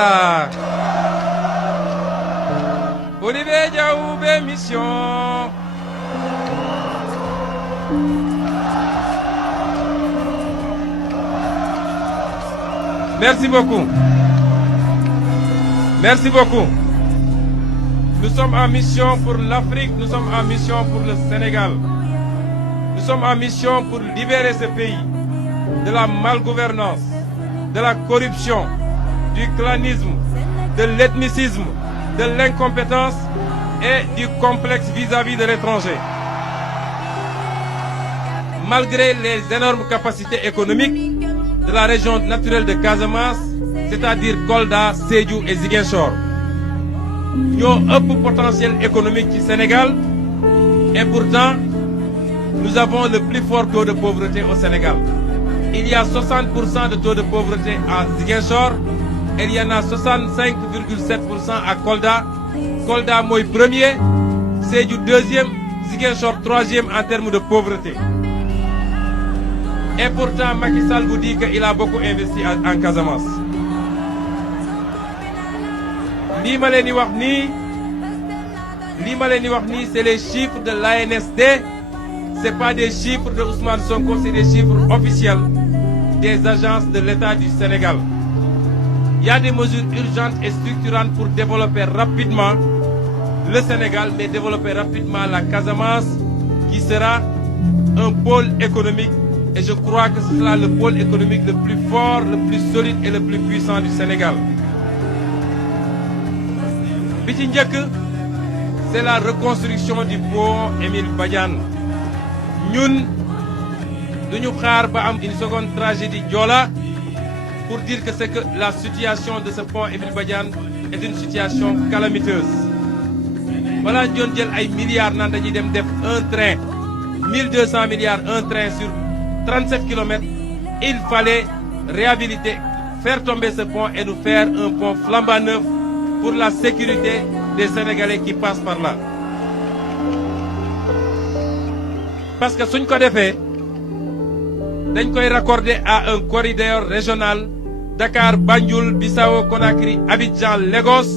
Ah. Olivier Diaoubé mission. Merci beaucoup. Merci beaucoup. Nous sommes en mission pour l'Afrique, nous sommes en mission pour le Sénégal. Nous sommes en mission pour libérer ce pays de la malgouvernance, de la corruption, du clanisme, de l'ethnicisme, de l'incompétence et du complexe vis-à-vis de l'étranger. Malgré les énormes capacités économiques de la région naturelle de Casamance, c'est-à-dire Kolda, Sédhiou et Ziguinchor, ñoo ëpp potentiel économique du Sénégal et pourtant nous avons le plus fort taux de pauvreté au Sénégal. Il y a 60% de taux de pauvreté à Ziguinchor et il y en a 65,7% à Kolda. Kolda mooy premier, Sédhiou deuxième, Ziguinchor troisième en termes de pauvreté. Et pourtant Macky Sall vous dit qu'il a beaucoup investi en Casamance. Lii ma leen di wax nii c'est les chiffres de l'ANSD, c'est pas des chiffres de Ousmane Sonko, c'est des chiffres officiels des agences de l'État du Sénégal. Il y a des mesures urgentes et structurantes pour développer rapidement le Sénégal, mais développer rapidement la Casamance, qui sera un pôle économique, et je crois que ce sera le pôle économique le plus fort, le plus solide et le plus puissant du Sénégal. Bi ci njëkk, c'est la reconstruction du pont Émile Badiane. Ñun duñu xaar ba am une seconde tragédie Joola pour dire que la situation de ce pont Émile Badiane est une situation calamiteuse. Balaa ñu doon jël ay milliards naan dañuy dem def un train 1200 milliards un train sur 37 kilomètres, il fallait réhabiliter, faire tomber ce pont et nous faire un pont flambant neuf pour la sécurité des Sénégalais qui passent par là. Parce que suñ ko defee dañ koy raccorder à un corridor régional Dakar, Banjul, Bissau, Conakry, Abidjan, Lagos